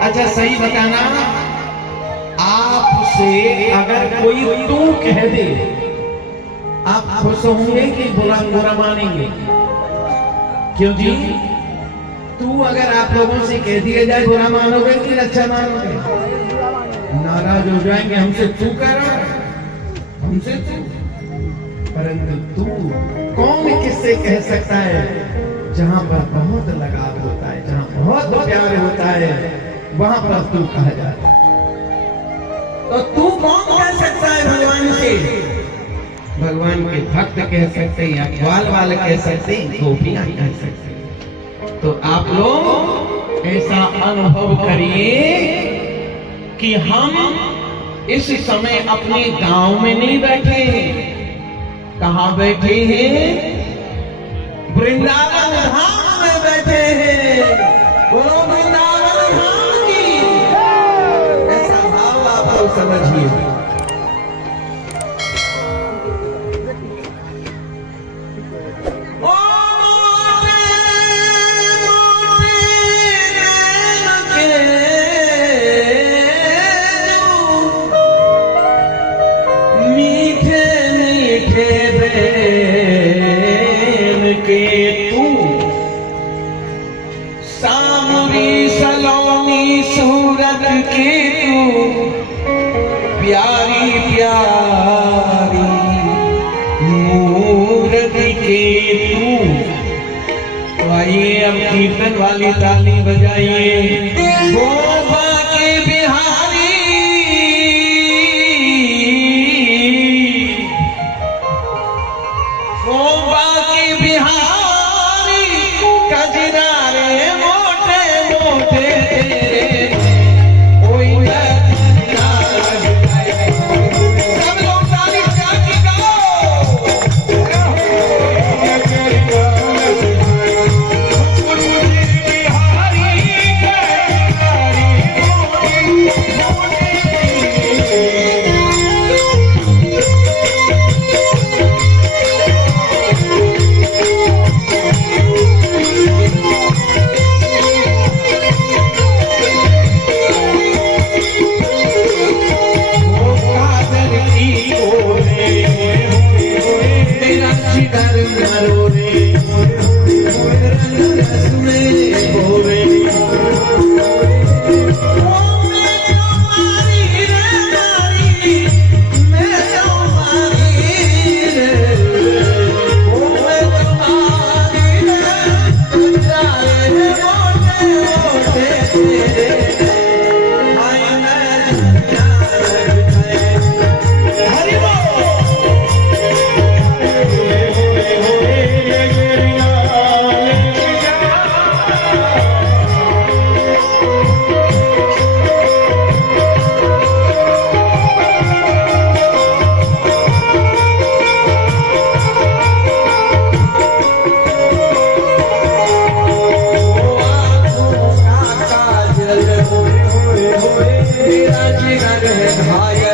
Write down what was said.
अच्छा सही बताना, आपसे अगर कोई तू कह दे, आप खुश होंगे कि बुरा मानेंगे? क्यों जी? तू अगर आप लोगों से कह दिया जाए बुरा मानोगे कि अच्छा मानोगे? नाराज हो जाएंगे, हमसे तू करो, हमसे तू। परंतु तू कौन किससे कह सकता है? जहां पर बहुत लगाव होता है, जहां बहुत प्यार होता है, वहां पर तू कहा जाता है। तो तू कौन कह सकता है भगवान से? भगवान के भक्त कह सकते हैं, या ग्वाल कह सकते हैं, गोपियां कह सकते हैं। तो आप लोग ऐसा अनुभव करिए कि हम इस समय अपने गांव में नहीं बैठे हैं। कहां बैठे हैं? वृंदावन धाम में बैठे हैं। बोलो वृंदावन धाम की। ऐसा भाव आप लोग समझिए। सामरी सलोनी सूरत के तू, प्यारी प्यारी मूर्ति के तू। तो आइए अब कीर्तन वाली ताली बजाइए। गोवा के बिहारी, गोवा के बिहारी, कजरारे मोटे मोटे तेरे, कोई सब लोग ताली बजा के गाओ। भाई